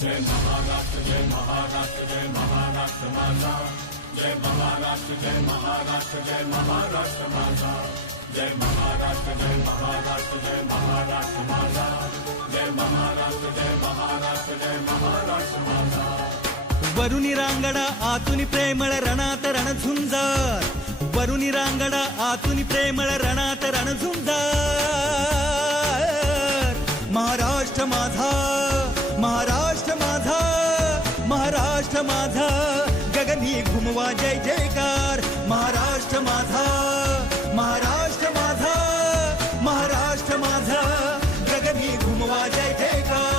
जय महाराष्ट्र जय महाराष्ट्र जय महाराष्ट्र माझा, जय महाराष्ट्र जय महाराष्ट्र जय महाराष्ट्र माझा, जय महाराष्ट्र जय महाराष्ट्र जय महाराष्ट्र माझा, जय महाराष्ट्र जय महाराष्ट्र जय महाराष्ट्र माझा. वरुणी रांगडा आतुनी प्रेमळ रणात रणझुंजार, वरुणी रांगडा आतुनी प्रेमळ रणात रणझुंजार. महाराष्ट्र माझा, महाराष्ट्र माझा, महाराष्ट्र माझा, गगनी घुमवा जय जयकार. महाराष्ट्र माझा, महाराष्ट्र माझा, महाराष्ट्र माझा, गगनी घुमवा जय जयकार.